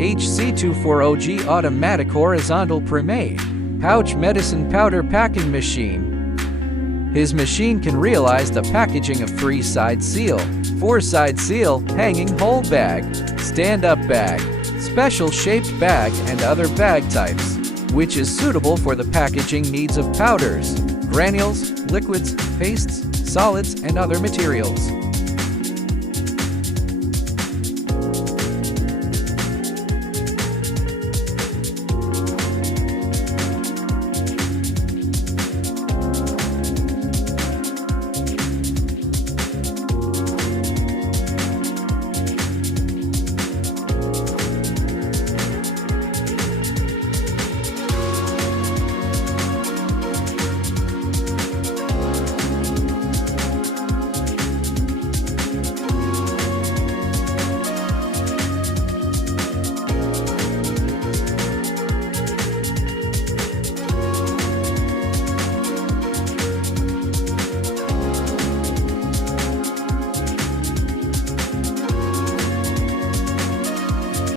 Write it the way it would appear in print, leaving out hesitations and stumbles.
HC240G Automatic Horizontal Premade Pouch Medicine Powder Packing Machine. His machine can realize the packaging of 3-side seal, 4-side seal, hanging whole bag, stand-up bag, special shaped bag and other bag types, which is suitable for the packaging needs of powders, granules, liquids, pastes, solids and other materials.